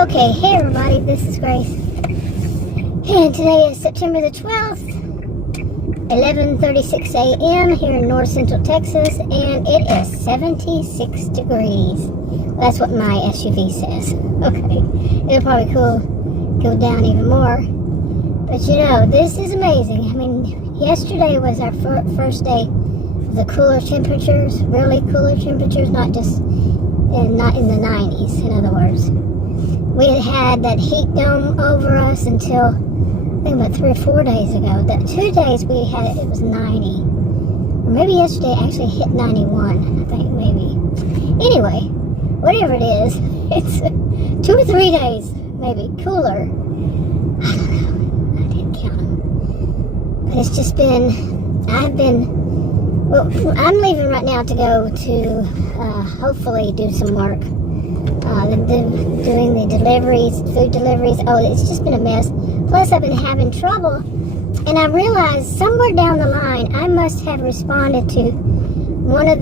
Okay, hey everybody, this is Grace. And today is September the 12th, 11:36 a.m. here in north central Texas, and it is 76 degrees. That's what my SUV says. Okay, it'll probably go down even more. But you know, this is amazing. I mean, yesterday was our first day of the cooler temperatures, really cooler temperatures, not in the 90s, in other words. We had that heat dome over us until, I think about 3 or 4 days ago. The 2 days we had it was 90. Or maybe yesterday actually hit 91, I think, maybe. Anyway, whatever it is, it's 2 or 3 days, maybe, cooler. I don't know. I didn't count them. But it's just been, I'm leaving right now to go to hopefully do some work. Doing the deliveries, food deliveries. Oh, it's just been a mess. Plus, I've been having trouble, and I realized somewhere down the line, I must have responded to one of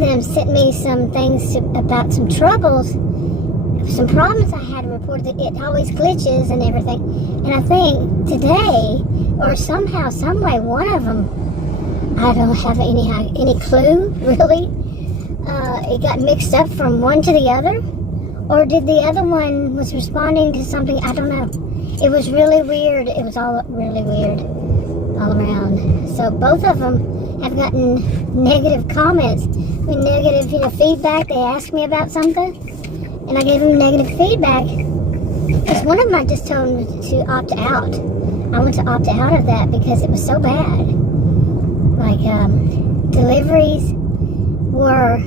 them sent me some things about some troubles, some problems I had reported. It always glitches and everything, and I think today, or somehow, some way, one of them, I don't have any clue, really. It got mixed up from one to the other, or did the other one was responding to something? I don't know. It was really weird. It was all really weird all around. So both of them have gotten negative comments, negative feedback. They asked me about something, and I gave them negative feedback. Because one of them I just told them to opt out. I want to opt out of that because it was so bad. Like deliveries were,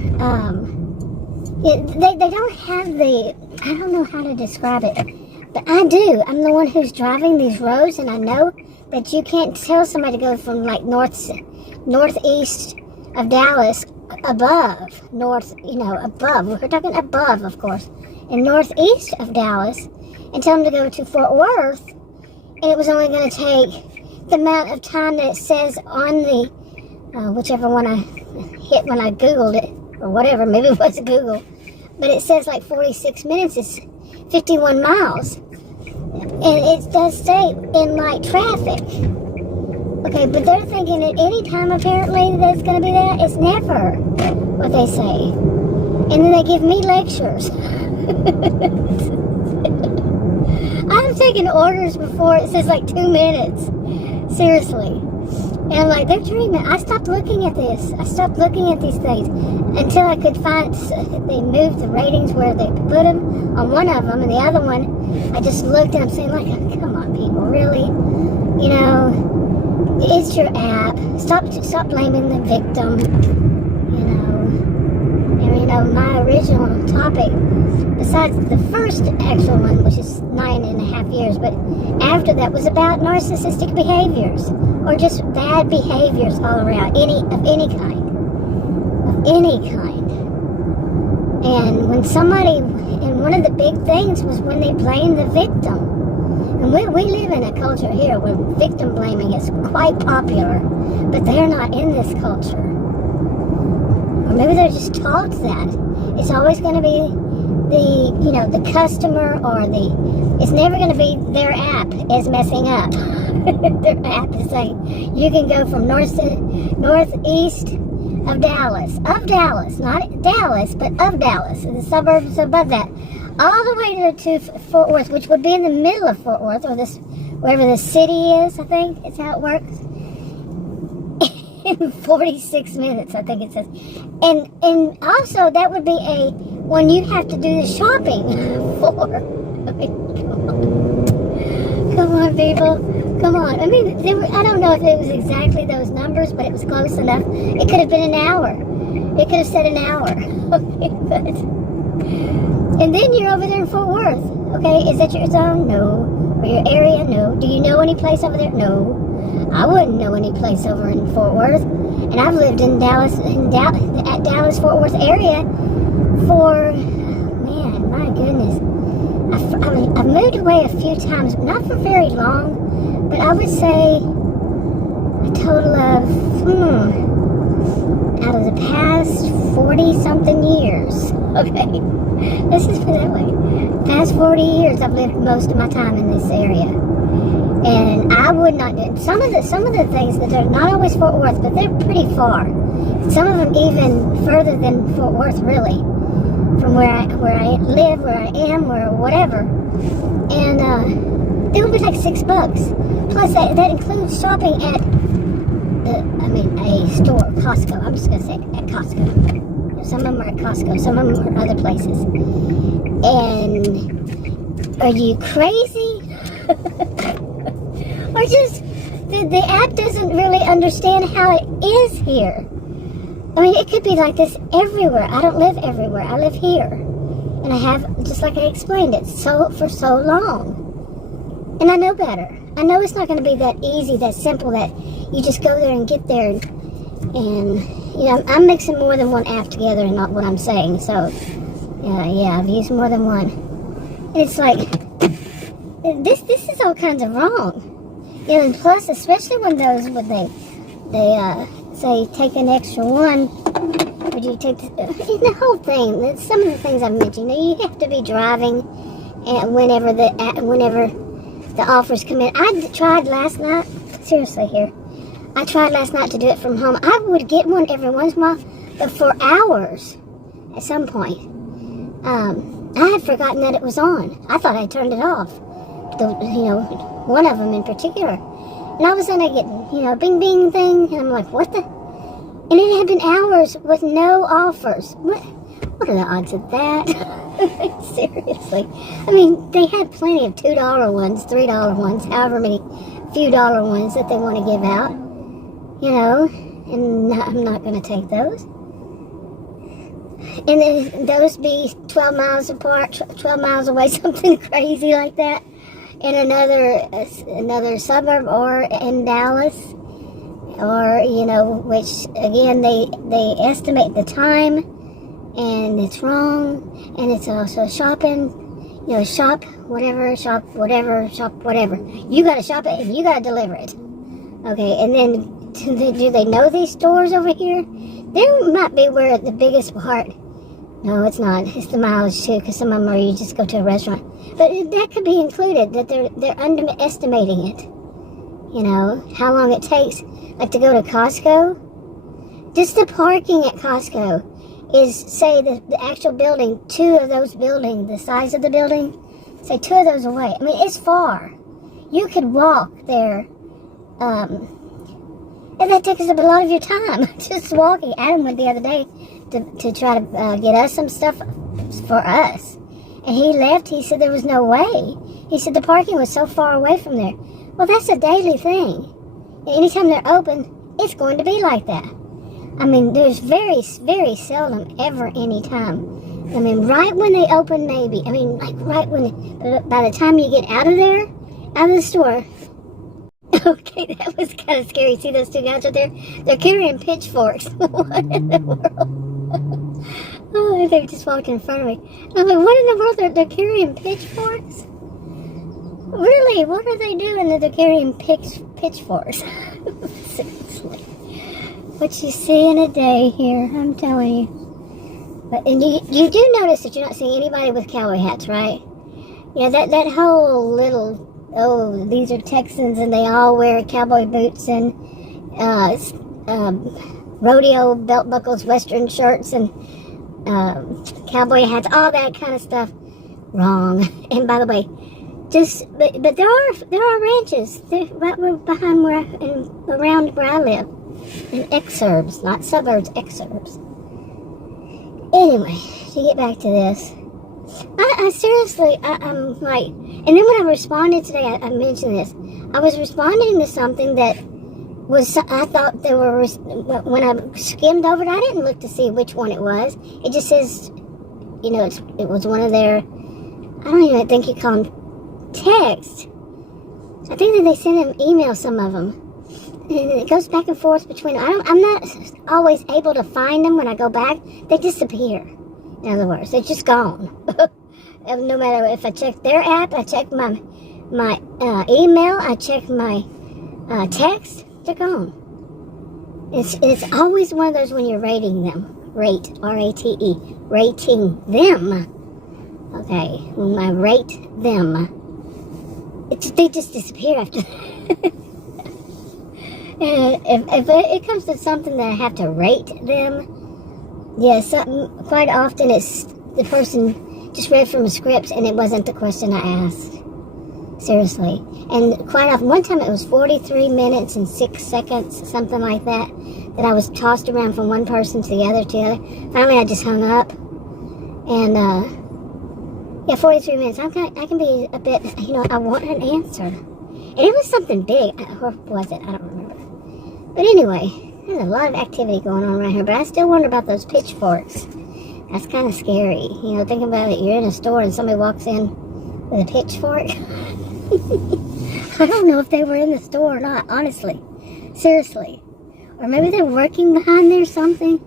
they don't have the, I don't know how to describe it, but I do. I'm the one who's driving these roads, and I know that you can't tell somebody to go from like northeast of Dallas above, above. We're talking above, of course, and northeast of Dallas, and tell them to go to Fort Worth, and it was only going to take the amount of time that it says on the, whichever one I hit when I Googled it, or whatever, maybe it was Google, but it says like 46 minutes, it's 51 miles, and it does say in light traffic. Okay, but they're thinking at any time apparently that's going to be that. It's never what they say, and then they give me lectures. I've taken orders before, it says like 2 minutes, seriously. And I'm like, they're dreaming. I stopped looking at this. I stopped looking at these things until I could find, they moved the ratings where they put them on one of them, and the other one, I just looked and I'm saying, like, come on, people, really? It's your app. Stop blaming the victim. And my original topic, besides the first actual one, which is 9.5 years, but after that was about narcissistic behaviors, or just bad behaviors all around, of any kind. And when somebody, and one of the big things was when they blame the victim. And we live in a culture here where victim blaming is quite popular, but they're not in this culture. Or maybe they're just taught that. It's always going to be the customer, or it's never going to be their app is messing up. Their app is saying, you can go from northeast of Dallas, not Dallas, but of Dallas, and the suburbs above that, all the way to Fort Worth, which would be in the middle of Fort Worth, or wherever the city is, I think, is how it works. In 46 minutes, I think it says. And also, that would be when you have to do the shopping for. Come on, people. Come on. I mean, I don't know if it was exactly those numbers, but it was close enough. It could have been an hour. It could have said an hour. Okay, but. And then you're over there in Fort Worth. Okay, is that your zone? No. Or your area? No. Do you know any place over there? No. I wouldn't know any place over in Fort Worth. And I've lived in Dallas, at Dallas-Fort Worth area for, man, my goodness. I've moved away a few times, not for very long, but I would say a total of, out of the past 40-something years. Okay. Let's just put it that way. Past 40 years, I've lived most of my time in this area. And I would not do some of the things that are not always Fort Worth, but they're pretty far. Some of them even further than Fort Worth, really, from where I live, where I am, or whatever. And they'll be like $6. Plus, that includes shopping at a store, Costco. I'm just gonna say at Costco. Some of them are at Costco. Some of them are other places. And are you crazy? Or just the app doesn't really understand how it is here. I mean, it could be like this everywhere. I don't live everywhere. I live here. And I have, just like I explained it, for so long. And I know better. I know it's not going to be that easy, that simple, that you just go there and get there. And you know, I'm mixing more than one app together and not what I'm saying. So, yeah, I've used more than one. And it's like, this is all kinds of wrong. You know, and plus, especially when they say take an extra one, or do you take the whole thing? Some of the things I've mentioned. You have to be driving, and whenever the offers come in. I tried last night. Seriously, here, I tried last night to do it from home. I would get one every once in a while, but for hours. At some point, I had forgotten that it was on. I thought I turned it off. One of them in particular. And all of a sudden I get, bing bing thing, and I'm like, what the? And it had been hours with no offers. What are the odds of that? Seriously. I mean, they had plenty of $2 ones, $3 ones, however many few dollar ones that they want to give out. And I'm not going to take those. And then those be 12 miles apart, 12 miles away, something crazy like that. In another suburb, or in Dallas, or which again they estimate the time, and it's wrong, and it's also shopping, shop whatever. You gotta shop it and you gotta deliver it. Okay, and then do they know these stores over here? There might be where the biggest part. No, it's not. It's the mileage too, because some of them are you just go to a restaurant. But that could be included, that they're underestimating it. How long it takes, like to go to Costco. Just the parking at Costco is, say, the actual building, two of those buildings, the size of the building, say 2 of those away. I mean, it's far. You could walk there, and that takes up a lot of your time, just walking. Adam went the other day to try to get us some stuff for us. And he left. He said there was no way. He said the parking was so far away from there. Well, that's a daily thing. Anytime they're open, it's going to be like that. I mean, there's very, very seldom ever any time. I mean, right when they open, maybe. I mean, like right when, by the time you get out of there, out of the store. Okay, that was kind of scary. See those two guys out there? They're carrying pitchforks. What in the world? Oh, they just walked in front of me. I'm like, what in the world? They're carrying pitchforks? Really? What are they doing that they're carrying pitchforks? Seriously. What you see in a day here, I'm telling you. And you do notice that you're not seeing anybody with cowboy hats, right? Yeah, that whole little, these are Texans and they all wear cowboy boots and rodeo belt buckles, western shirts, and cowboy hats, all that kind of stuff. Wrong. And by the way, but there are ranches. They're right behind around where I live, in exurbs, not suburbs, exurbs. Anyway, to get back to this, I seriously, I'm like, and then when I responded today, I mentioned this. I was responding to something that was, I thought there were, when I skimmed over it, I didn't look to see which one it was. It just says, it was one of their, I don't even think you call them text. I think that they send them email, some of them. And it goes back and forth between, I'm not always able to find them when I go back. They disappear. In other words, they're just gone. No matter if I check their app, I check my email, I check my text, they're gone. It's always one of those when you're rating them. Rate, R-A-T-E, rating them. Okay, when I rate them, they just disappear after that. And if it comes to something that I have to rate them, yes, quite often it's the person just read from a script and it wasn't the question I asked. Seriously. And quite often, one time it was 43 minutes and 6 seconds, something like that, that I was tossed around from one person to the other. Finally, I just hung up. And, 43 minutes. I can be a bit, I want an answer. And it was something big. Or was it? I don't remember. But anyway, there's a lot of activity going on around here. But I still wonder about those pitchforks. That's kind of scary. Think about it. You're in a store and somebody walks in with a pitchfork. I don't know if they were in the store or not, honestly. Seriously. Or maybe they're working behind there or something.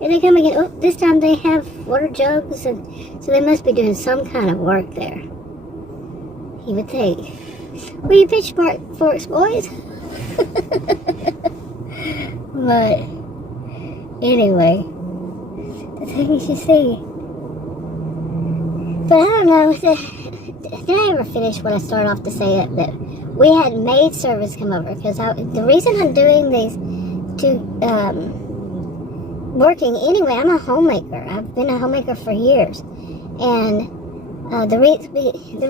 And they come again. Oh, this time they have water jugs, and so they must be doing some kind of work there. You would think. Well, you pitchforks, boys. But anyway, the things you see. But I don't know. Did I ever finish what I started off to say? That we had maid service come over, because the reason I'm doing these two. Working anyway, I'm a homemaker. I've been a homemaker for years, and the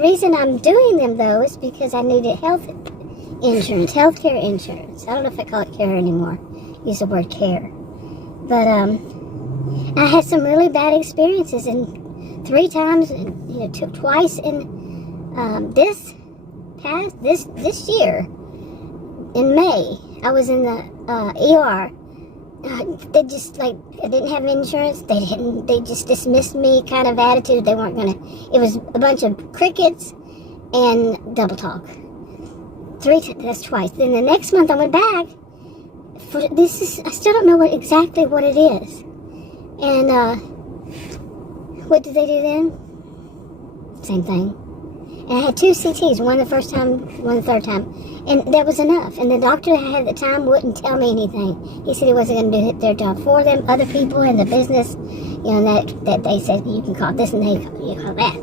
reason I'm doing them though is because I needed healthcare insurance. I don't know if I call it care anymore. Use the word care, but I had some really bad experiences, and 3 times, twice in this year in May, I was in the ER. They just I didn't have insurance. They just dismissed me kind of attitude. They weren't gonna. It was a bunch of crickets and double talk. That's twice. Then the next month I went back. I still don't know exactly what it is. And what did they do then? Same thing. And I had 2 CTs, one the first time, one the third time. And that was enough. And the doctor I had at the time wouldn't tell me anything. He said he wasn't going to do their job for them. Other people in the business, that they said, you can call this and you call that.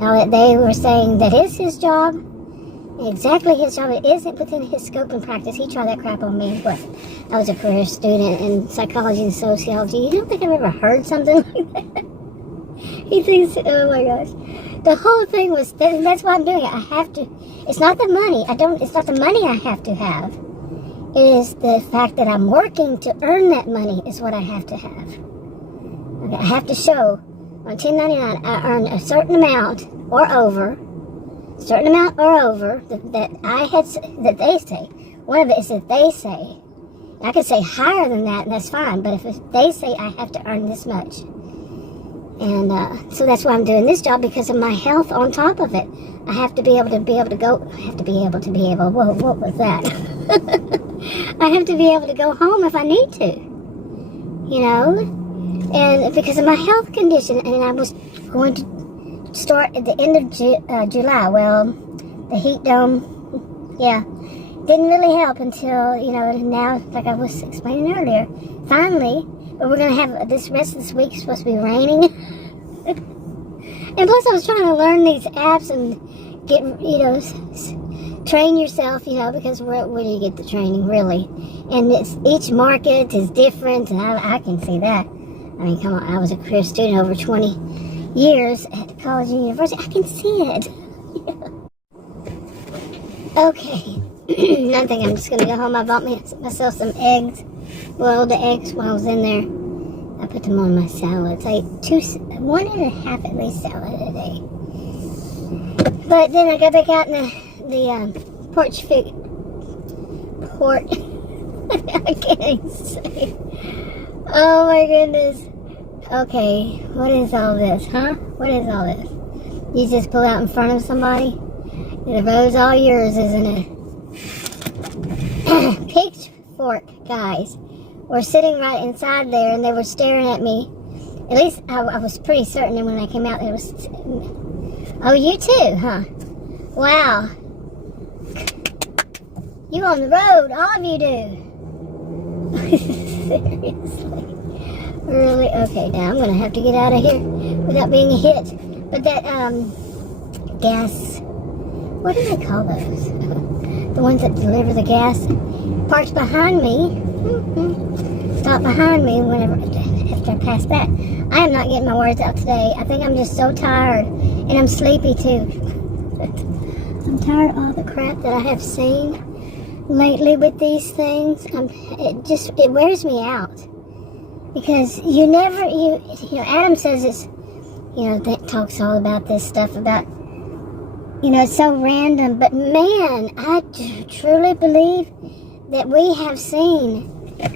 Now, they were saying that is his job. Exactly his job. It isn't within his scope and practice. He tried that crap on me. But I was a career student in psychology and sociology. You don't think I've ever heard something like that? He thinks, oh my gosh. The whole thing was, that's why I'm doing it. I have to, it's not the money. It's not the money I have to have. It is the fact that I'm working to earn that money is what I have to have. Okay, I have to show on 1099 I earn a certain amount or over, that they say. One of it is that they say. I could say higher than that, and that's fine. But if they say I have to earn this much. And so that's why I'm doing this job, because of my health on top of it. I have to be able to go. Whoa, what was that? I have to be able to go home if I need to. And because of my health condition. And I was going to start at the end of July. Well, the heat dome, didn't really help until, now, like I was explaining earlier, finally. But we're going to have this rest of this week is supposed to be raining. And plus I was trying to learn these apps and get, train yourself, because where do you get the training, really? And each market is different, and I can see that. I mean, come on, I was a career student over 20 years at college and university. I can see it. Okay. I think I'm just going to go home. I bought myself some eggs. Boiled the eggs while I was in there. I put them on my salads. I ate 1.5 at least salad a day. But then I got back out in the porch. I can't even say. Oh my goodness. Okay, what is all this, huh? What is all this? You just pull out in front of somebody? The road's all yours, isn't it? Pitchfork guys were sitting right inside there, and they were staring at me. At least I was pretty certain that when I came out there was... Oh, you too, huh? Wow. You on the road, all of you do. Seriously. Really? Okay, now I'm going to have to get out of here without being hit. But that gas, what do they call those? The ones that deliver the gas, parks behind me. Stop behind me whenever after I pass that. I am not getting my words out today. I think I'm just so tired, and I'm sleepy too. I'm tired of all the crap that I have seen lately with these things. It wears me out, because you know, Adam says it's, that talks all about this stuff about, it's so random, but man, I truly believe that we have seen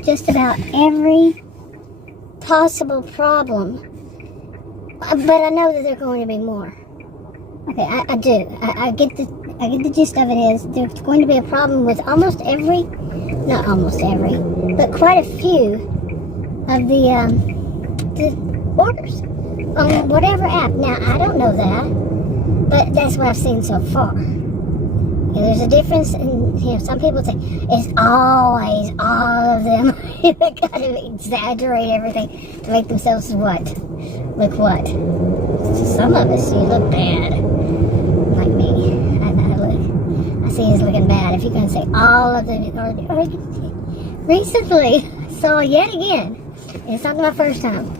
just about every possible problem, but I know that there are going to be more. Okay, I do. I get the gist of it is there's going to be a problem with not almost every, but quite a few of the orders on whatever app. Now, I don't know that, but that's what I've seen so far. There's a difference in, some people say it's always all of them. They got to exaggerate everything to make themselves look what? Some of us, you look bad. Like me. I see he's looking bad. If you're going to say all of them, or recently, saw yet again, and it's not my first time,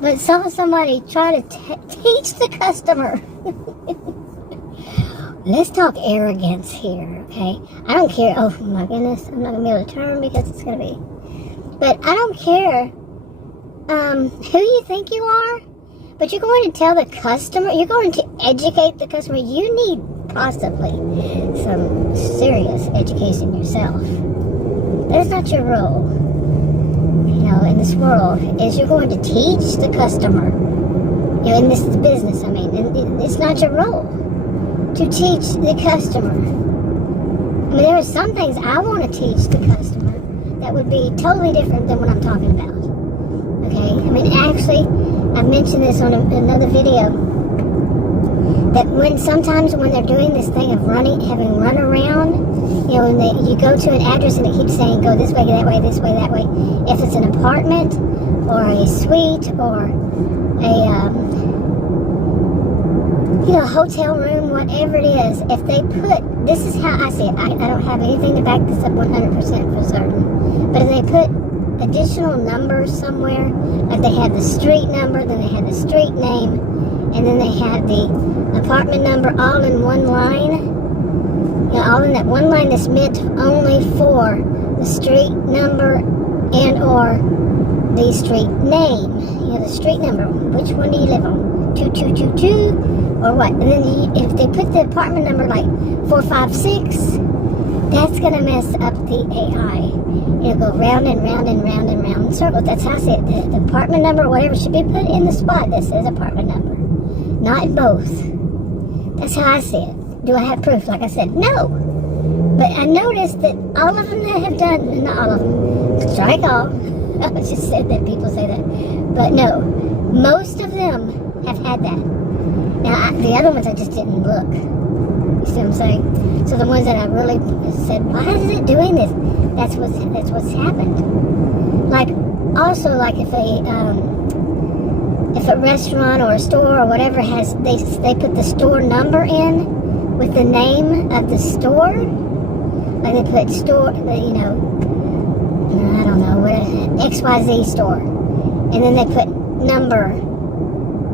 but saw somebody try to teach the customer. Let's talk arrogance here, okay? I don't care. Oh my goodness, I'm not going to be able to turn because it's going to be. But I don't care who you think you are, but you're going to tell the customer, you're going to educate the customer. You need possibly some serious education yourself. That is not your role, in this world, is you're going to teach the customer, in this business, it's not your role to teach the customer. There are some things I want to teach the customer that would be totally different than what I'm talking about. Okay? Actually, I mentioned this on another video, that sometimes when they're doing this thing of having run around, when you go to an address and it keeps saying go this way, that way, this way, that way. If it's an apartment or a suite or a hotel room, whatever it is, if they put, this is how I see it, I don't have anything to back this up 100% for certain, but if they put additional numbers somewhere, like they have the street number, then they have the street name, and then they have the apartment number all in one line, all in that one line that's meant only for the street number and or the street name, the street number, which one do you live on? 2222 or what? And then if they put the apartment number like 456, that's going to mess up the AI. It'll go round and round and round and round in circles. That's how I see it. The apartment number or whatever should be put in the spot that says apartment number, not both. That's how I see it. Do I have proof? Like I said, no. But I noticed that all of them that have done, not all of them, strike all. I just said that, people say that. But no, most of them have had that. Now, the other ones I just didn't look. You see what I'm saying? So the ones that I really said, why is it doing this? That's what's happened. Like, also, like if a restaurant or a store or whatever has, they put the store number in with the name of the store. Like they put store, I don't know, what XYZ store. And then they put number.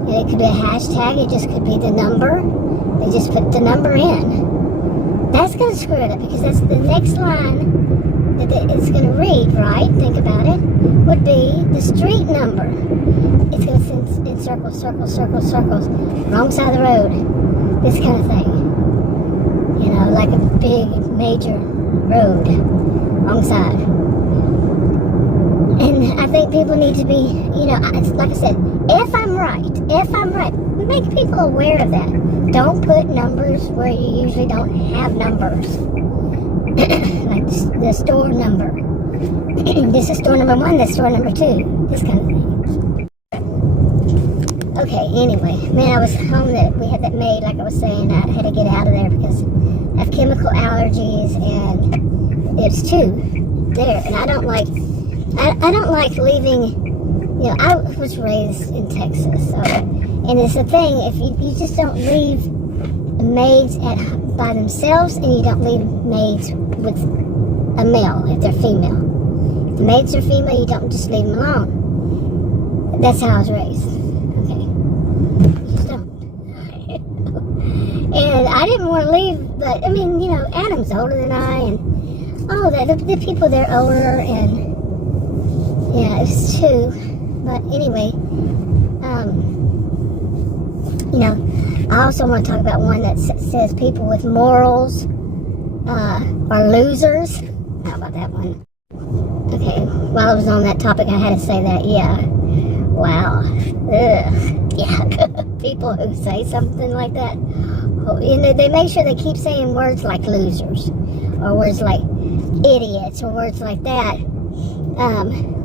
It could be a hashtag, it just could be the number. They just put the number in. That's going to screw it up, because that's the next line that it's going to read, right? Think about it. Would be the street number. It's going to send in circles, circles, circles, circles. Wrong side of the road. This kind of thing. Like a big, major road. Wrong side. And I think people need to be, like I said, if I'm right, make people aware of that. Don't put numbers where you usually don't have numbers. Like the store number. This is store number 1, that's store number 2. This kind of thing. Okay, anyway, man, I was home we had that maid, like I was saying, I had to get out of there because I have chemical allergies, and it's 2 there, and I don't like leaving. I was raised in Texas, so And it's the thing, if you just don't leave maids by themselves, and you don't leave maids with a male if they're female. If the maids are female, you don't just leave them alone. That's how I was raised. Okay. You just don't. And I didn't want to leave, but I mean, you know, Adam's older than I, and all that. The people there are older, and yeah, it's two. But anyway, you know, I also want to talk about one that says people with morals are losers. How about that one? Okay, while I was on that topic, I had to say that. Yeah. Wow. Ugh. Yeah. People who say something like that, you know, they make sure they keep saying words like losers, or words like idiots, or words like that.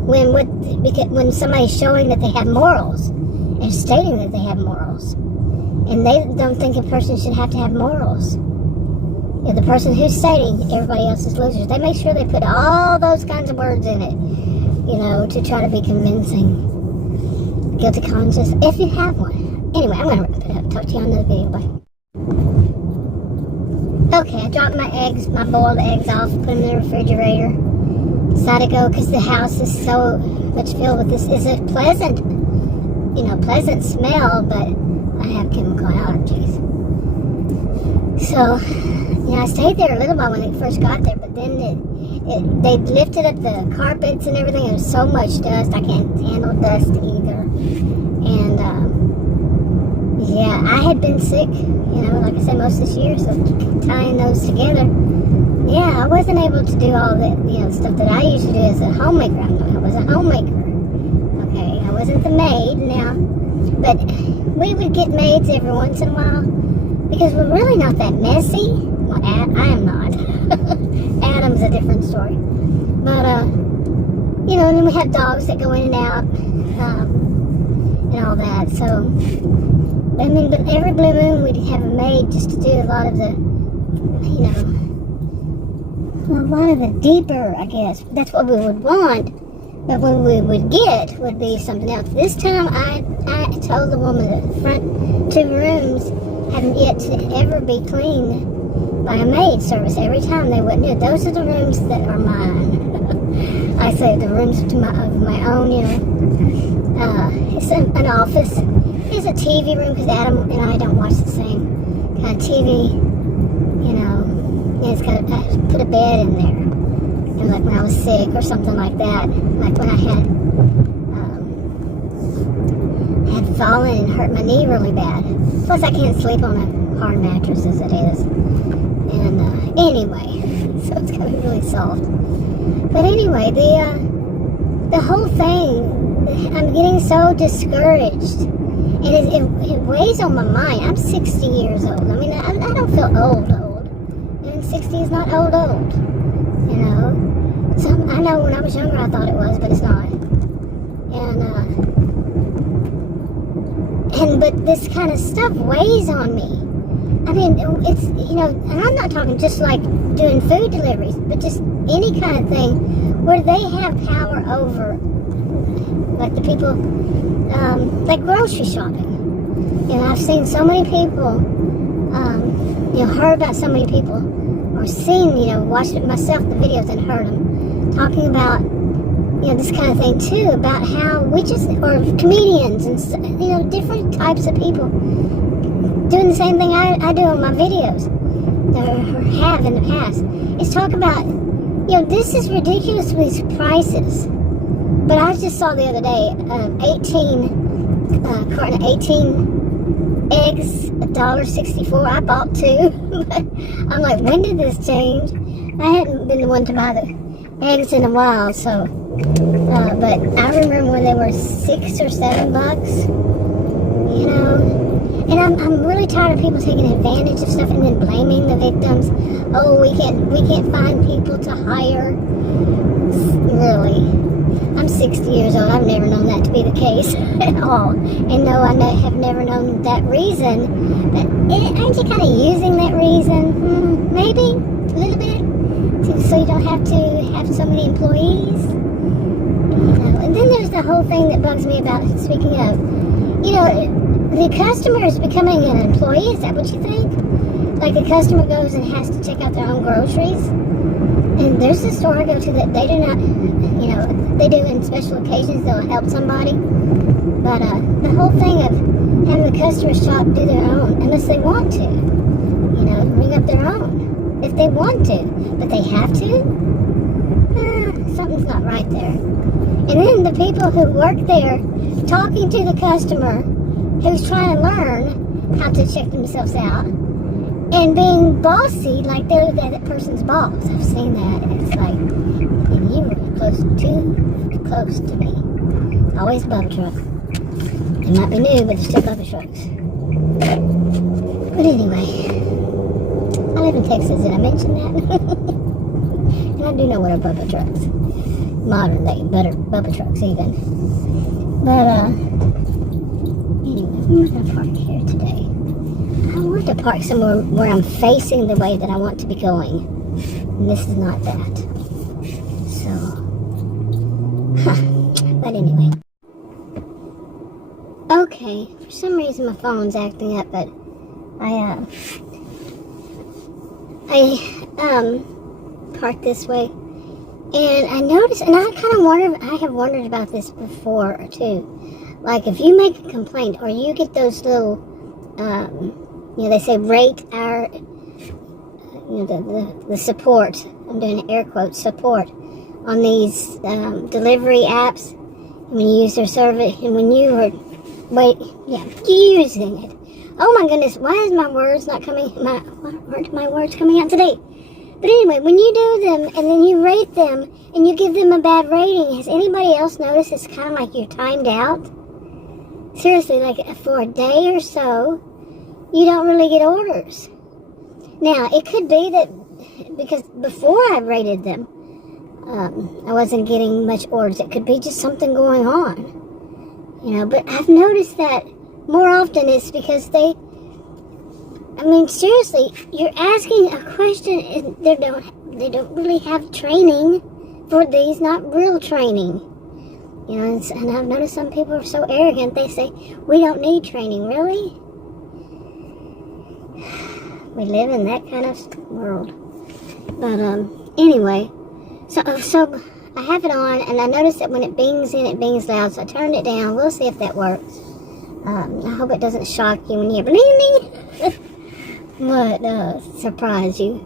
When somebody's showing that they have morals and stating that they have morals, and they don't think a person should have to have morals. You know, the person who's stating everybody else is losers, they make sure they put all those kinds of words in it, you know, to try to be convincing. Guilty conscience, if you have one. Anyway, I'm going to wrap it up. Talk to you on another video. Bye. Okay, I dropped my eggs, my boiled eggs off, put them in the refrigerator. Decided to go because the house is so much filled with this. It's a pleasant, you know, pleasant smell, but I have chemical allergies. So, you know, I stayed there a little while when they first got there, but then they lifted up the carpets and everything. There was so much dust. I can't handle dust either. And, yeah, I had been sick, you know, like I said, most of this year, so tying those together, yeah, I wasn't able to do all the, you know, stuff that I used to do as a homemaker. I was a homemaker. Okay, I wasn't the maid now, but we would get maids every once in a while because we're really not that messy. Well, I am not. Adam's a different story. But, you know, and then we have dogs that go in and out, and all that. So, I mean, but every blue moon we'd have a maid just to do a lot of the, you know, a lot of the deeper, I guess. That's what we would want. But what we would get would be something else. This time I told the woman that the front two rooms haven't yet to ever be cleaned by a maid service. Every time they wouldn't do it. Those are the rooms that are mine. I say the rooms of my own, you know. It's an office. It's a TV room because Adam and I don't watch the same kind of TV, you know. And it's got put a bed in there. And like when I was sick or something like that, like when I had fallen and hurt my knee really bad. Plus I can't sleep on a hard mattress as it is. And anyway, so it's gonna be really soft. But anyway, the whole thing, I'm getting so discouraged. And it weighs on my mind. I'm 60 years old. I mean, I don't feel old. And 60 is not old, you know. So I know when I was younger I thought it was, but it's not. But this kind of stuff weighs on me. I mean, it's, you know, and I'm not talking just like doing food deliveries, but just any kind of thing where they have power over, like the people, like grocery shopping. You know, I've seen so many people, you know, heard about so many people, or seen, you know, watched it myself, the videos, and heard them talking about, you know, this kind of thing too, about how witches or comedians and, you know, different types of people doing the same thing I do on my videos, or have in the past. It's talk about, you know, this is ridiculous, these prices. But I just saw the other day, 18 carton of 18 eggs, $1.64. I bought 2. I'm like, when did this change? I hadn't been the one to buy the eggs in a while, so. But I remember when they were $6 or $7, you know. And I'm really tired of people taking advantage of stuff and then blaming the victims. Oh, we can't find people to hire. Really. I'm 60 years old. I've never known that to be the case at all. And no, I have never known that reason. But aren't you kind of using that reason? Maybe a little bit. So you don't have to have so many employees. You know. And then there's the whole thing that bugs me about, speaking of, you know, the customer is becoming an employee. Is that what you think? Like the customer goes and has to check out their own groceries. And there's a store I go to that they do not, they do in special occasions, they'll help somebody. But the whole thing of having the customer shop do their own, unless they want to, ring up their own, if they want to. But they have to? Something's not right there. And then the people who work there talking to the customer who's trying to learn how to check themselves out and being bossy like they're that person's boss. I've seen that. And it's like, and you were too close to me. Always Bubba truck. They might be new, but they're still Bubba trucks. But anyway, I live in Texas. Did I mention that? And I do know what are Bubba trucks. Modern day Bubba trucks even. But anyway, I'm gonna park here today. I want to park somewhere where I'm facing the way that I want to be going. And this is not that. So, but anyway. Okay, for some reason my phone's acting up, but I parked this way. And I noticed, and I kind of I have wondered about this before too. Like if you make a complaint or you get those little, they say rate our, the support, I'm doing air quotes, support on these delivery apps when you use their service, and when you are, using it. Oh my goodness, why is my words not coming, why aren't my words coming out today? But anyway, when you do them and then you rate them and you give them a bad rating, has anybody else noticed it's kind of like you're timed out? Seriously, like for a day or so, you don't really get orders. Now, it could be that because before I rated them, I wasn't getting much orders. It could be just something going on, but I've noticed that more often it's because seriously, you're asking a question and they don't really have training for these, not real training. And I've noticed some people are so arrogant, they say, we don't need training. Really? We live in that kind of world. But anyway, so I have it on, and I noticed that when it bings in, it bings loud, so I turned it down. We'll see if that works. I hope it doesn't shock you when you hear bling. But surprise you.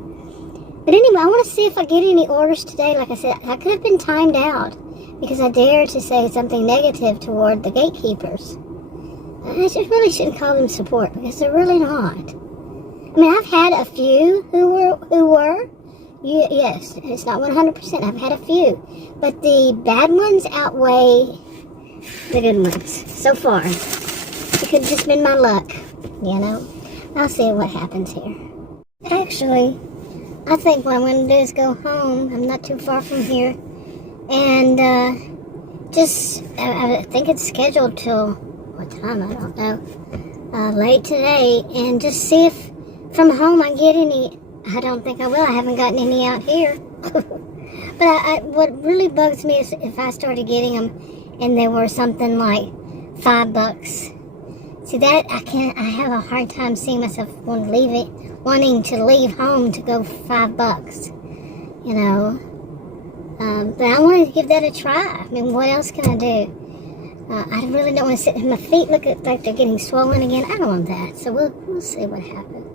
But anyway, I want to see if I get any orders today. Like I said, I could have been timed out because I dared to say something negative toward the gatekeepers. I just really shouldn't call them support because they're really not. I mean, I've had a few who were. Yes, it's not 100%. I've had a few, but the bad ones outweigh the good ones so far. It could have just been my luck, I'll see what happens here. Actually, I think what I'm going to do is go home. I'm not too far from here. And I think it's scheduled till, what time, I don't know, late today. And just see if from home I get any. I don't think I will. I haven't gotten any out here. But what really bugs me is if I started getting them and they were something like $5. See that I have a hard time seeing myself wanting to leave home to go $5. But I want to give that a try. I mean, what else can I do? I really don't want to sit. My feet look like they're getting swollen again. I don't want that. So we'll see what happens.